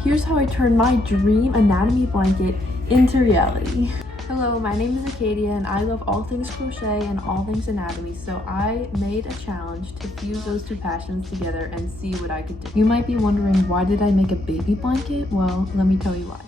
Here's how I turned my dream anatomy blanket into reality. Hello, my name is Acadia and I love all things crochet and all things anatomy, so I made a challenge to fuse those two passions together and see what I could do. You might be wondering, why did I make a baby blanket? Well, let me tell you why.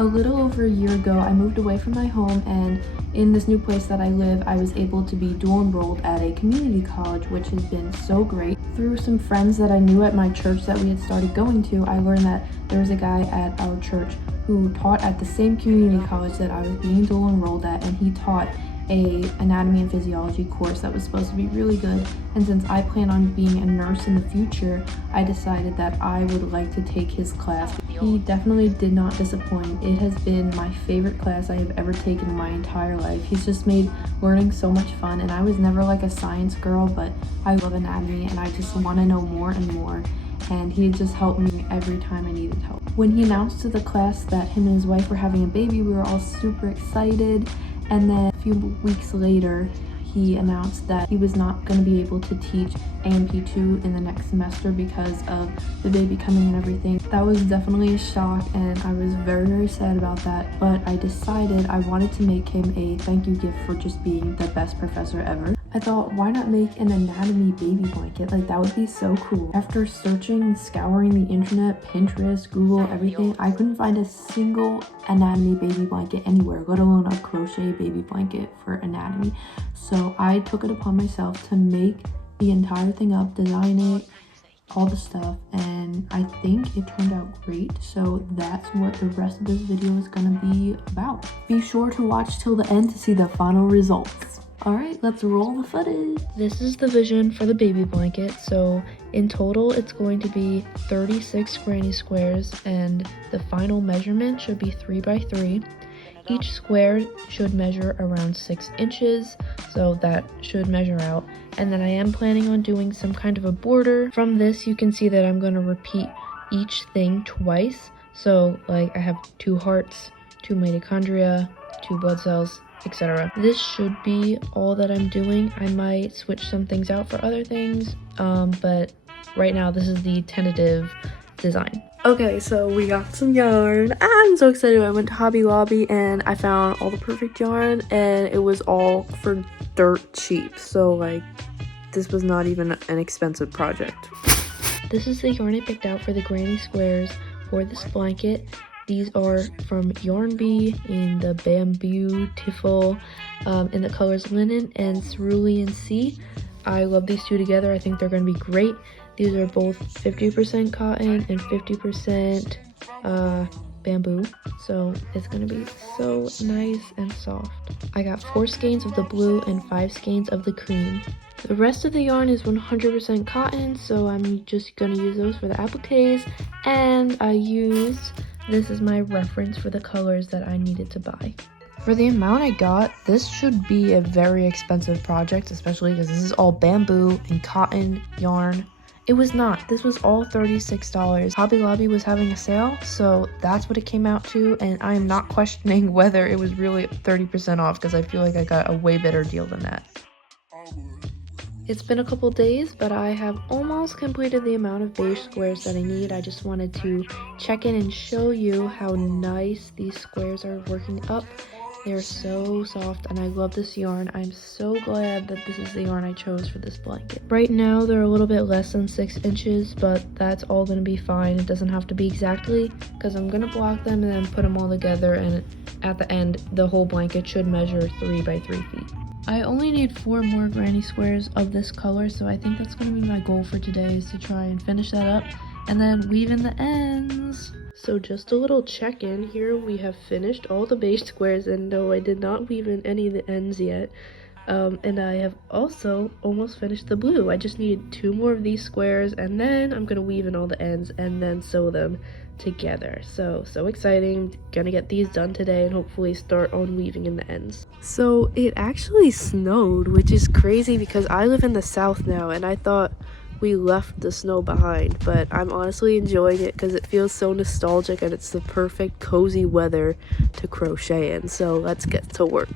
A little over a year ago, I moved away from my home, and in this new place that I live, I was able to be dual enrolled at a community college, which has been so great. Through some friends that I knew at my church that we had started going to, I learned that there was a guy at our church who taught at the same community college that I was being dual enrolled at, and he taught a anatomy and physiology course that was supposed to be really good. And since I plan on being a nurse in the future, I decided that I would like to take his class. He definitely did not disappoint. It has been my favorite class I have ever taken in my entire life. He's just made learning so much fun, and I was never like a science girl, but I love anatomy and I just want to know more and more. And he just helped me every time I needed help. When he announced to the class that him and his wife were having a baby, we were all super excited. And then a few weeks later, he announced that he was not going to be able to teach AMP2 in the next semester because of the baby coming and everything. That was definitely a shock, and I was very, very sad about that. But I decided I wanted to make him a thank you gift for just being the best professor ever. I thought, why not make an anatomy baby blanket? Like, that would be so cool. After searching, scouring the internet, Pinterest, Google, everything, I couldn't find a single anatomy baby blanket anywhere, let alone a crochet baby blanket for anatomy. So I took it upon myself to make the entire thing up, design it, all the stuff, and I think it turned out great. So that's what the rest of this video is gonna be about. Be sure to watch till the end to see the final results. Alright, let's roll the footage. This is the vision for the baby blanket. So in total, it's going to be 36 granny squares, and the final measurement should be 3 by 3. Each square should measure around 6 inches, so that should measure out. And then I am planning on doing some kind of a border. From this, you can see that I'm going to repeat each thing twice. So like I have 2 hearts, 2 mitochondria, 2 blood cells, etc. This should be all that I'm doing. I might switch some things out for other things, but right now this is the tentative design. Okay, so we got some yarn. I'm so excited. I went to Hobby Lobby and I found all the perfect yarn, and it was all for dirt cheap. So like, this was not even an expensive project. This is the yarn I picked out for the granny squares for this blanket. These are from Yarn Bee in the Bamboo Tiffle in the colors Linen and Cerulean Sea. I love these two together. I think they're going to be great. These are both 50% cotton and 50% bamboo, so it's going to be so nice and soft. I got 4 skeins of the blue and 5 skeins of the cream. The rest of the yarn is 100% cotton, so I'm just going to use those for the appliques, and I used, this is my reference for the colors that I needed to buy. For the amount I got, this should be a very expensive project, especially because this is all bamboo and cotton yarn. It was not. This was all $36. Hobby Lobby was having a sale, so that's what it came out to, and I am not questioning whether it was really 30% off because I feel like I got a way better deal than that. It's been a couple days, but I have almost completed the amount of beige squares that I need. I just wanted to check in and show you how nice these squares are working up. They're so soft, and I love this yarn. I'm so glad that this is the yarn I chose for this blanket. Right now, they're a little bit less than 6 inches, but that's all gonna be fine. It doesn't have to be exactly, because I'm gonna block them and then put them all together, and at the end, the whole blanket should measure 3 by 3 feet. I only need 4 more granny squares of this color, so I think that's gonna be my goal for today, is to try and finish that up, and then weave in the ends. So just a little check-in here, we have finished all the beige squares, and no, I did not weave in any of the ends yet. And I have also almost finished the blue. I just need 2 more of these squares, and then I'm gonna weave in all the ends and then sew them together. So exciting. Gonna get these done today and hopefully start on weaving in the ends. So it actually snowed, which is crazy because I live in the south now, and I thought we left the snow behind, but I'm honestly enjoying it because it feels so nostalgic and it's the perfect cozy weather to crochet in. So let's get to work.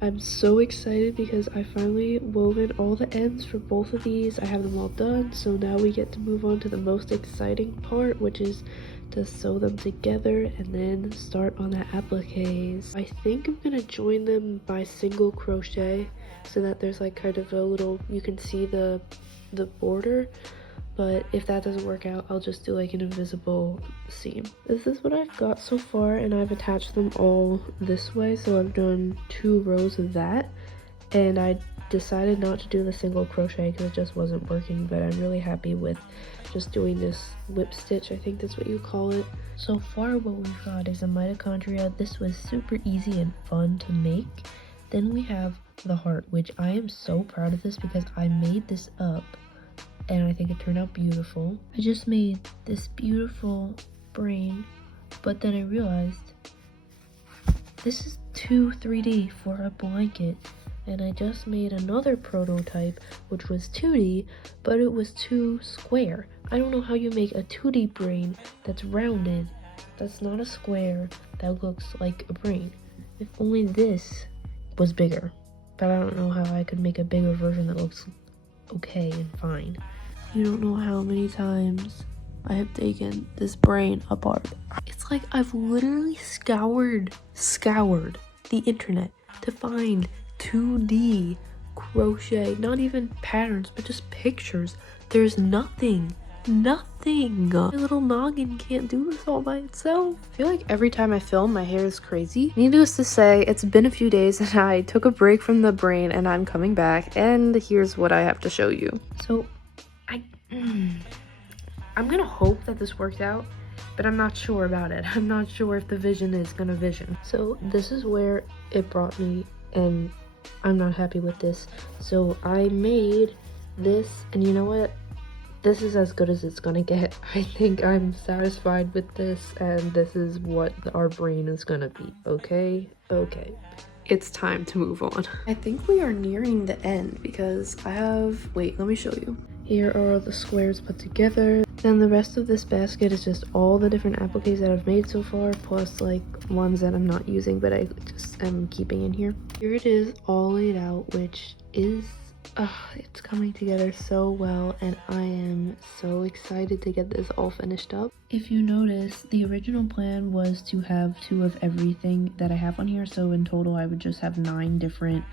I'm so excited because I finally woven all the ends for both of these. I have them all done, so now we get to move on to the most exciting part, which is to sew them together and then start on the appliques. I think I'm gonna join them by single crochet so that there's like kind of a little, you can see the border. But if that doesn't work out, I'll just do like an invisible seam. This is what I've got so far, and I've attached them all this way, so I've done 2 rows of that, and I decided not to do the single crochet because it just wasn't working, but I'm really happy with just doing this whip stitch, I think that's what you call it. So far what we've got is a mitochondria. This was super easy and fun to make. Then we have the heart, which I am so proud of this because I made this up and I think it turned out beautiful. I just made this beautiful brain, but then I realized this is too 3D for a blanket, and I just made another prototype which was 2D, but it was too square. I don't know how you make a 2D brain that's rounded, that's not a square, that looks like a brain. If only this was bigger, but I don't know how I could make a bigger version that looks okay and fine. You don't know how many times I have taken this brain apart. It's like I've literally scoured the internet to find 2D crochet, not even patterns, but just pictures. There's nothing. My little noggin can't do this all by itself. I feel like every time I film, my hair is crazy. Needless to say, it's been a few days and I took a break from the brain and I'm coming back, and here's what I have to show you. So I'm gonna hope that this worked out, but I'm not sure about it. I'm not sure if the vision is gonna vision. So this is where it brought me, and I'm not happy with this. So I made this, and you know what? This is as good as it's gonna get. I think I'm satisfied with this, and this is what our brain is gonna be. Okay? Okay. It's time to move on. I think we are nearing the end because I have, wait, let me show you. Here are all the squares put together. Then the rest of this basket is just all the different appliques that I've made so far, plus like ones that I'm not using but I just am keeping in here. Here it is all laid out, which is, it's coming together so well, and I am so excited to get this all finished up. If you notice, the original plan was to have 2 of everything that I have on here, so in total I would just have 9 different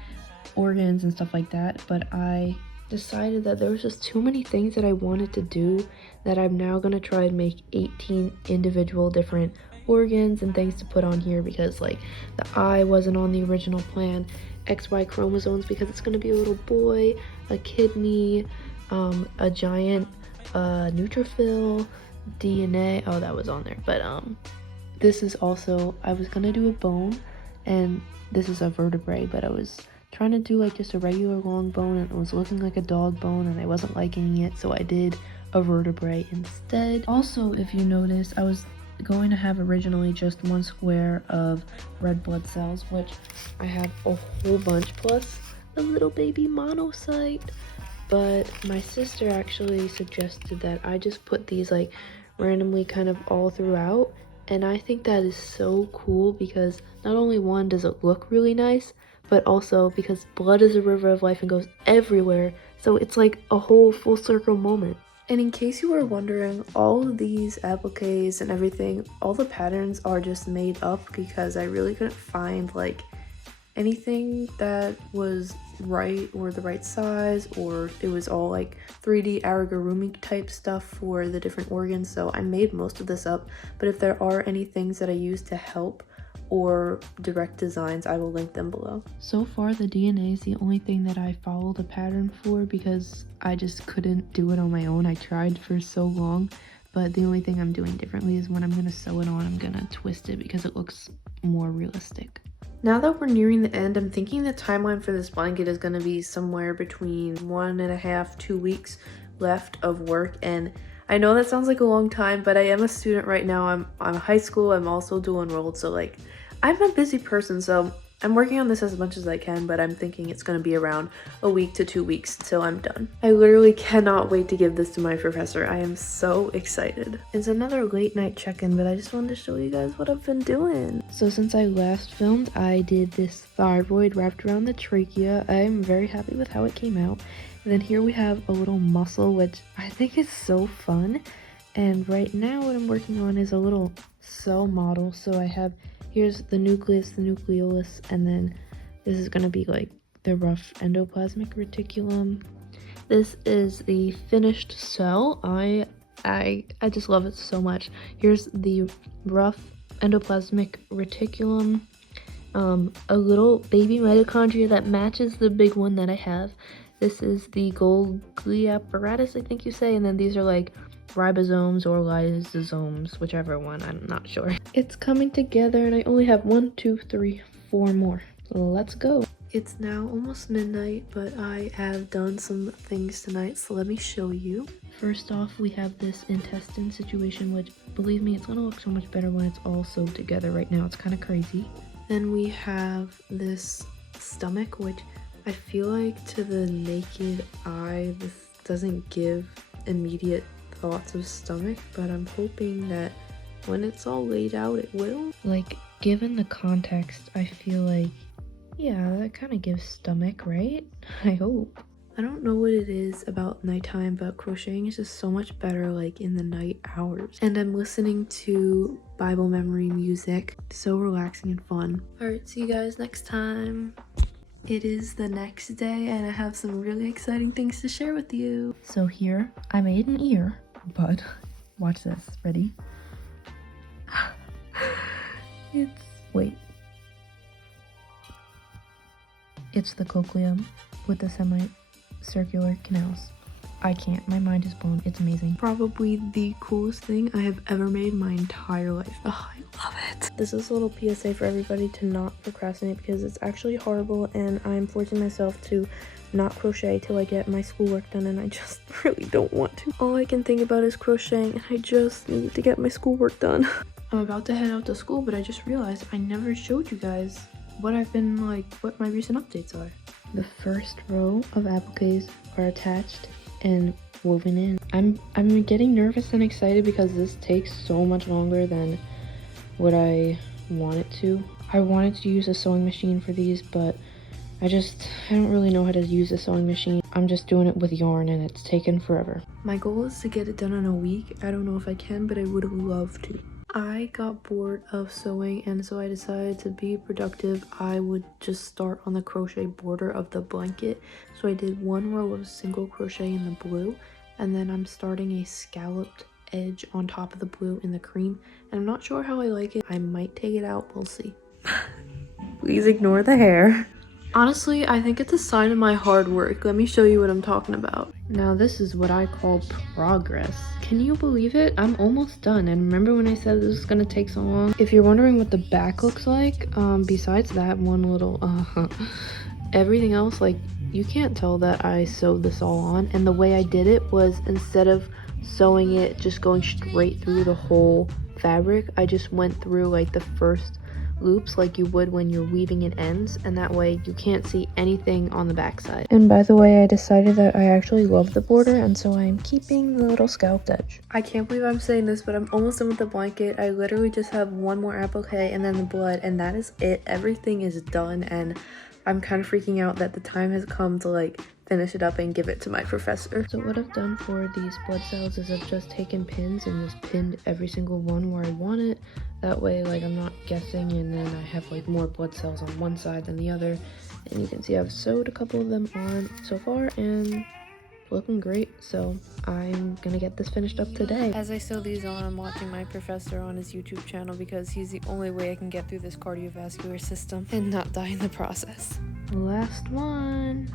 organs and stuff like that, but I decided that there was just too many things that I wanted to do that I'm now gonna try and make 18 individual different organs and things to put on here, because like the eye wasn't on the original plan, XY chromosomes because it's gonna be a little boy, a kidney, a giant neutrophil, DNA, oh that was on there, but this is also, I was gonna do a bone, and this is a vertebrae, but I was trying to do like just a regular long bone and it was looking like a dog bone and I wasn't liking it, so I did a vertebrae instead. Also, if you notice, I was going to have originally just 1 square of red blood cells, which I have a whole bunch, plus a little baby monocyte, but my sister actually suggested that I just put these like randomly kind of all throughout, and I think that is so cool because not only one does it look really nice, but also because blood is a river of life and goes everywhere, so it's like a whole full circle moment. And in case you were wondering, all of these appliques and everything, all the patterns are just made up because I really couldn't find like anything that was right or the right size, or it was all like 3D amigurumi type stuff for the different organs, so I made most of this up. But if there are any things that I use to help or direct designs, I will link them below. So far the DNA is the only thing that I followed a pattern for because I just couldn't do it on my own. I tried for so long, but the only thing I'm doing differently is when I'm gonna sew it on, I'm gonna twist it because it looks more realistic. Now that we're nearing the end, I'm thinking the timeline for this blanket is gonna be somewhere between 1.5 to 2 weeks left of work, and I know that sounds like a long time, but I am a student right now. I'm high school, I'm also dual enrolled, so like I'm a busy person, so I'm working on this as much as I can, but I'm thinking it's going to be around a week to 2 weeks till I'm done. I literally cannot wait to give this to my professor. I am so excited. It's another late night check-in, but I just wanted to show you guys what I've been doing. So since I last filmed, I did this thyroid wrapped around the trachea. I'm very happy with how it came out. And then here we have a little muscle, which I think is so fun. And right now what I'm working on is a little cell model. So I have, here's the nucleus, the nucleolus, and then this is going to be like the rough endoplasmic reticulum. This is the finished cell. I just love it so much. Here's the rough endoplasmic reticulum. A little baby mitochondria that matches the big one that I have. This is the Golgi apparatus, I think you say, and then these are like ribosomes or lysosomes, whichever one, I'm not sure. It's coming together and I only have 1, 2, 3, 4 more. Let's go. It's now almost midnight, but I have done some things tonight, so let me show you. First off, we have this intestine situation, which, believe me, it's gonna look so much better when it's all sewed together. Right now it's kind of crazy. Then we have this stomach, which I feel like to the naked eye this doesn't give immediate thoughts of stomach, but I'm hoping that when it's all laid out it will. Like, given the context, I feel like, yeah, that kind of gives stomach, right? I hope. I don't know what it is about nighttime, but crocheting is just so much better like in the night hours. And I'm listening to Bible memory music. So relaxing and fun. Alright, see you guys next time. It is the next day and I have some really exciting things to share with you. So here, I made an ear, but watch this. Ready? Wait. It's the cochlea with the semi-circular canals. I can't. My mind is blown. It's amazing. Probably the coolest thing I have ever made in my entire life. Oh, I love it. This is a little PSA for everybody to not procrastinate because it's actually horrible and I'm forcing myself to not crochet till I get my schoolwork done and I just really don't want to. All I can think about is crocheting and I just need to get my schoolwork done. I'm about to head out to school, but I just realized I never showed you guys what I've been like, what my recent updates are. The first row of appliques are attached and woven in. I'm getting nervous and excited because this takes so much longer than what I want it to. I wanted to use a sewing machine for these, but I don't really know how to use a sewing machine. I'm just doing it with yarn and it's taken forever. My goal is to get it done in a week. I don't know if I can, but I would love to. I got bored of sewing and so I decided to be productive. I would just start on the crochet border of the blanket. So I did 1 row of single crochet in the blue and then I'm starting a scalloped edge on top of the blue in the cream. And I'm not sure how I like it. I might take it out, we'll see. Please ignore the hair. Honestly, I think it's a sign of my hard work. Let me show you what I'm talking about. Now this is what I call progress. Can you believe it? I'm almost done. And remember when I said this was gonna take so long? If you're wondering what the back looks like, besides that one little everything else, like, you can't tell that I sewed this all on. And the way I did it was, instead of sewing it just going straight through the whole fabric, I just went through like the first loops like you would when you're weaving in ends, and that way you can't see anything on the back side. And by the way, I decided that I actually love the border, and so I'm keeping the little scalloped edge. I can't believe I'm saying this, but I'm almost done with the blanket. I literally just have 1 more applique and then the blood, and that is it. Everything is done, and I'm kind of freaking out that the time has come to like finish it up and give it to my professor. So what I've done for these blood cells is I've just taken pins and just pinned every single one where I want it. That way, like, I'm not guessing, and then I have like more blood cells on one side than the other. And you can see I've sewed a couple of them on so far and looking great. So I'm gonna get this finished up today. As I sew these on, I'm watching my professor on his YouTube channel because he's the only way I can get through this cardiovascular system and not die in the process. Last one.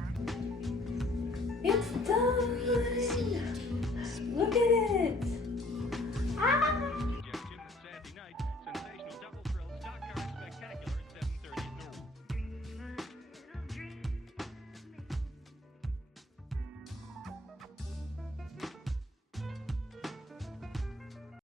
It's done! Look at it!